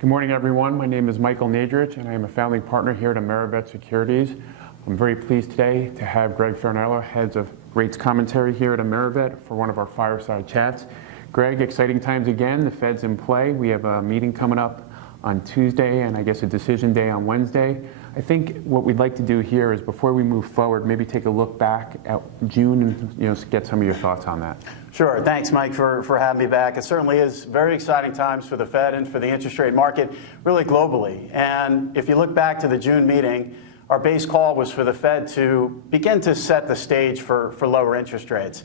Good morning, everyone. My name is Michael Naidrich, and I am a founding partner here at AmeriVet Securities. I'm very pleased today to have Greg Faranello, Head of Rates Commentary here at AmeriVet, for one of our fireside chats. Greg, exciting times again. The Fed's in play. We have a meeting coming up on Tuesday, and I guess a decision day on Wednesday. I think what we'd like to do here is, before we move forward, maybe take a look back at June and get some of your thoughts on that. Sure. Thanks, Mike, for having me back. It certainly is very exciting times for the Fed and for the interest rate market, really globally. And if you look back to the June meeting, our base call was for the Fed to begin to set the stage for lower interest rates.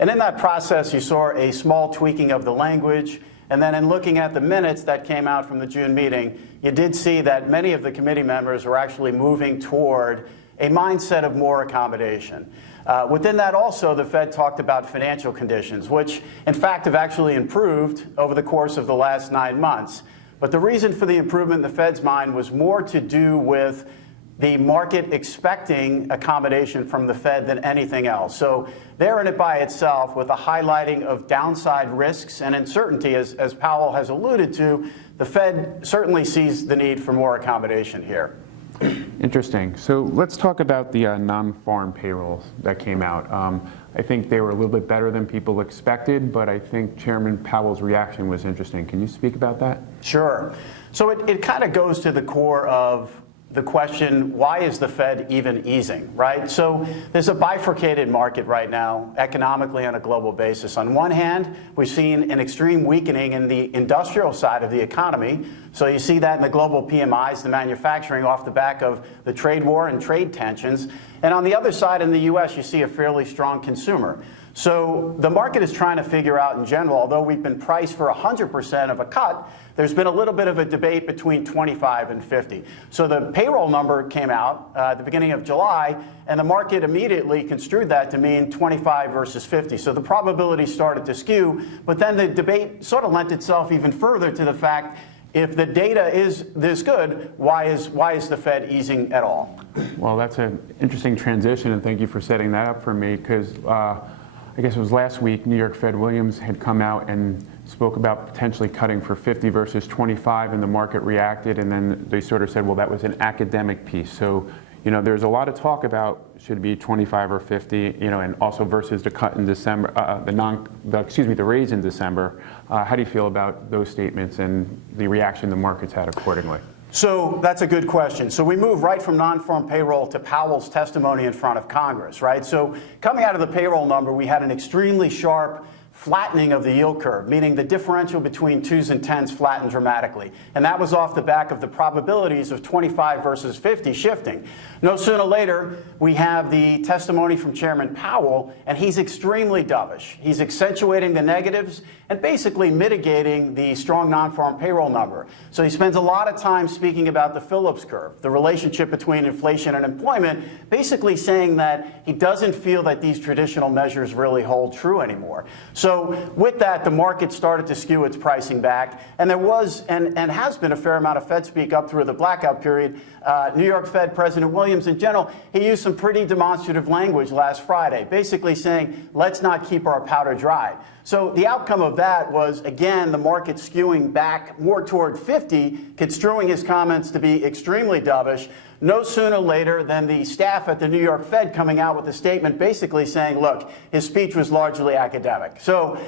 And in that process, you saw a small tweaking of the language. And then in looking at the minutes that came out from the June meeting, you did see that many of the committee members were actually moving toward a mindset of more accommodation. Within that also, the Fed talked about financial conditions, which in fact have actually improved over the course of the last 9 months. But the reason for the improvement in the Fed's mind was more to do with the market expecting accommodation from the Fed than anything else. So they're in it by itself, with a highlighting of downside risks and uncertainty. As Powell has alluded to, the Fed certainly sees the need for more accommodation here. Interesting. So let's talk about the non-farm payrolls that came out. I think they were a little bit better than people expected, but I think Chairman Powell's reaction was interesting. Can you speak about that? Sure. So it kind of goes to the core of the question, why is the Fed even easing, right? So there's a bifurcated market right now, economically on a global basis. On one hand, we've seen an extreme weakening in the industrial side of the economy. So you see that in the global PMIs, the manufacturing, off the back of the trade war and trade tensions. And on the other side, in the U.S., you see a fairly strong consumer. So the market is trying to figure out, in general, although we've been priced for 100% of a cut, there's been a little bit of a debate between 25 and 50. So the payroll number came out at the beginning of July, and the market immediately construed that to mean 25 versus 50. So the probability started to skew, but then the debate sort of lent itself even further to the fact, if the data is this good, why is the Fed easing at all? Well, that's an interesting transition, and thank you for setting that up for me, because I guess it was last week, New York Fed Williams had come out and spoke about potentially cutting for 50 versus 25, and the market reacted, and then they sort of said, well, that was an academic piece. So, there's a lot of talk about should it be 25 or 50, and also versus the cut in December, the raise in December. How do you feel about those statements and the reaction the markets had accordingly? So that's a good question. So we move right from non-farm payroll to Powell's testimony in front of Congress, right? So coming out of the payroll number, we had an extremely sharp flattening of the yield curve, meaning the differential between 2s and 10s flattened dramatically. And that was off the back of the probabilities of 25 versus 50 shifting. No sooner later, we have the testimony from Chairman Powell, and he's extremely dovish. He's accentuating the negatives and basically mitigating the strong non-farm payroll number. So he spends a lot of time speaking about the Phillips curve, the relationship between inflation and employment, basically saying that he doesn't feel that these traditional measures really hold true anymore. So with that, the market started to skew its pricing back, and there was and has been a fair amount of Fed speak up through the blackout period. New York Fed President Williams, in general, he used some pretty demonstrative language last Friday, basically saying, let's not keep our powder dry. So the outcome of that was, again, the market skewing back more toward 50, construing his comments to be extremely dovish. No sooner later than the staff at the New York Fed coming out with a statement basically saying, look, his speech was largely academic. So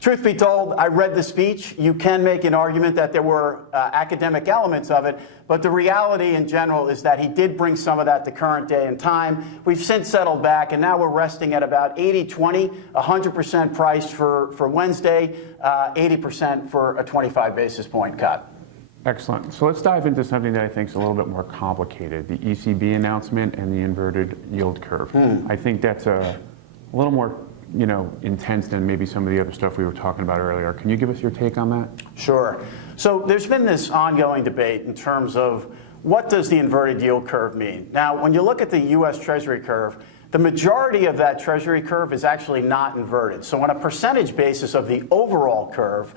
truth be told, I read the speech. You can make an argument that there were academic elements of it, but the reality in general is that he did bring some of that to current day and time. We've since settled back, and now we're resting at about 80-20, 100% priced for Wednesday, 80% for a 25 basis point cut. Excellent. So let's dive into something that I think is a little bit more complicated, the ECB announcement and the inverted yield curve. I think that's a little more intense than maybe some of the other stuff we were talking about earlier. Can you give us your take on that? Sure. So there's been this ongoing debate in terms of what does the inverted yield curve mean? Now, when you look at the U.S. Treasury curve, the majority of that Treasury curve is actually not inverted. So on a percentage basis of the overall curve,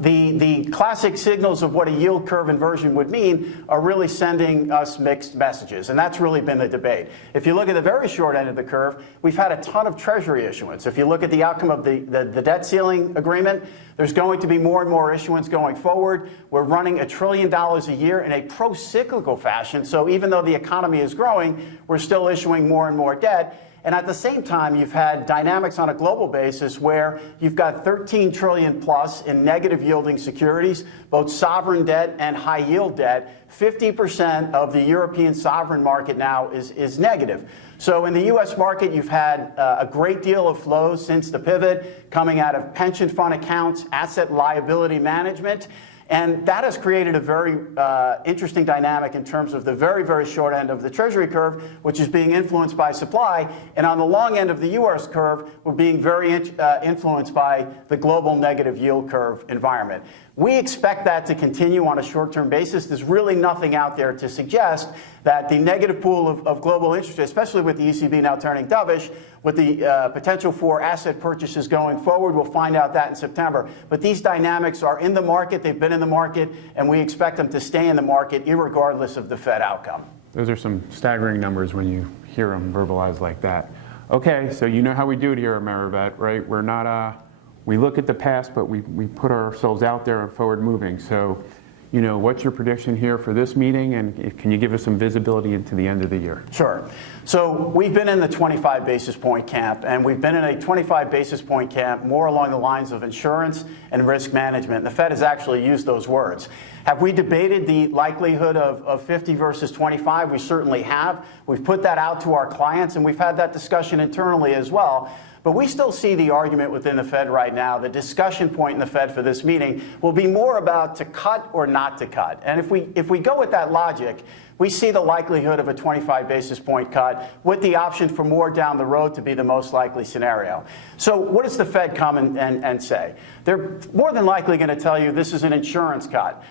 the classic signals of what a yield curve inversion would mean are really sending us mixed messages, and that's really been the debate. If you look at the very short end of the curve, we've had a ton of Treasury issuance. If you look at the outcome of the debt ceiling agreement, there's going to be more and more issuance going forward. We're running $1 trillion a year in a pro-cyclical fashion, so even though the economy is growing, we're still issuing more and more debt. And at the same time, you've had dynamics on a global basis where you've got 13 trillion plus in negative yielding securities, both sovereign debt and high yield debt. 50% of the European sovereign market now is negative. So in the U.S. market, you've had a great deal of flows since the pivot coming out of pension fund accounts, asset liability management. And that has created a very interesting dynamic in terms of the very, very short end of the Treasury curve, which is being influenced by supply. And on the long end of the U.S. curve, we're being very influenced by the global negative yield curve environment. We expect that to continue on a short-term basis. There's really nothing out there to suggest that the negative pool of global interest, especially with the ECB now turning dovish, with the potential for asset purchases going forward. We'll find out that in September. But these dynamics are in the market, they've been in the market, and we expect them to stay in the market irregardless of the Fed outcome. Those are some staggering numbers when you hear them verbalized like that. Okay, so you know how we do it here at AmeriVet, right? We're not, we look at the past, but we put ourselves out there and forward moving. So, you know, what's your prediction here for this meeting, and can you give us some visibility into the end of the year? Sure. So we've been in the 25 basis point camp, and we've been in a 25 basis point camp more along the lines of insurance and risk management. And the Fed has actually used those words. Have we debated the likelihood of 50 versus 25? We certainly have. We've put that out to our clients, and we've had that discussion internally as well. But we still see the argument within the Fed right now. The discussion point in the Fed for this meeting will be more about to cut or not to cut. And if we go with that logic, we see the likelihood of a 25 basis point cut with the option for more down the road to be the most likely scenario. So what does the Fed come and say? They're more than likely going to tell you this is an insurance cut.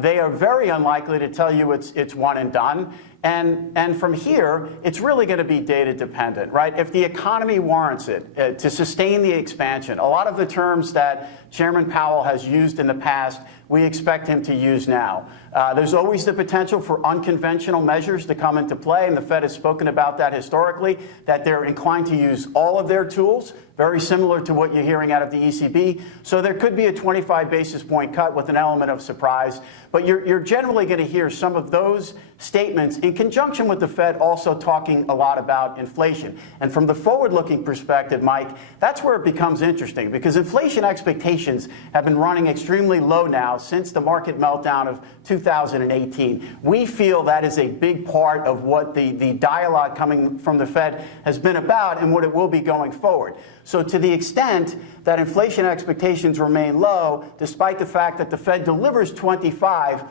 They are very unlikely to tell you it's one and done. And from here, it's really going to be data dependent, right? If the economy warrants it to sustain the expansion, a lot of the terms that Chairman Powell has used in the past, we expect him to use now. There's always the potential for unconventional measures to come into play, and the Fed has spoken about that historically, that they're inclined to use all of their tools, very similar to what you're hearing out of the ECB. So there could be a 25 basis point cut with an element of surprise, but you're generally going to hear some of those statements in conjunction with the Fed also talking a lot about inflation. And from the forward-looking perspective, Mike, that's where it becomes interesting, because inflation expectations have been running extremely low now since the market meltdown of 2018. We feel that is a big part of what the dialogue coming from the Fed has been about and what it will be going forward. So to the extent that inflation expectations remain low, despite the fact that the Fed delivers 25,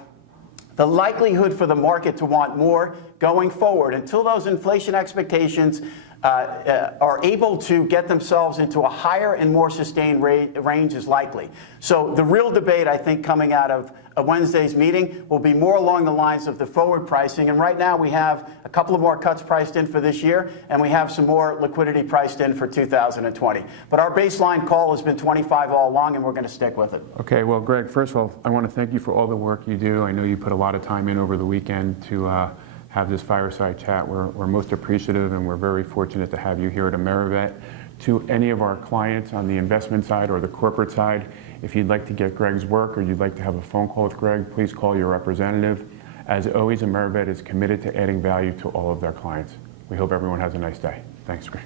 the likelihood for the market to want more going forward until those inflation expectations are able to get themselves into a higher and more sustained range is likely. So the real debate, I think, coming out of Wednesday's meeting will be more along the lines of the forward pricing. And right now we have a couple of more cuts priced in for this year, and we have some more liquidity priced in for 2020. But our baseline call has been 25 all along, and we're going to stick with it. Okay, well, Greg, first of all, I want to thank you for all the work you do. I know you put a lot of time in over the weekend to have this fireside chat. We're most appreciative, and we're very fortunate to have you here at AmeriVet. To any of our clients on the investment side or the corporate side, if you'd like to get Greg's work or you'd like to have a phone call with Greg, please call your representative. As always, AmeriVet is committed to adding value to all of their clients. We hope everyone has a nice day. Thanks, Greg.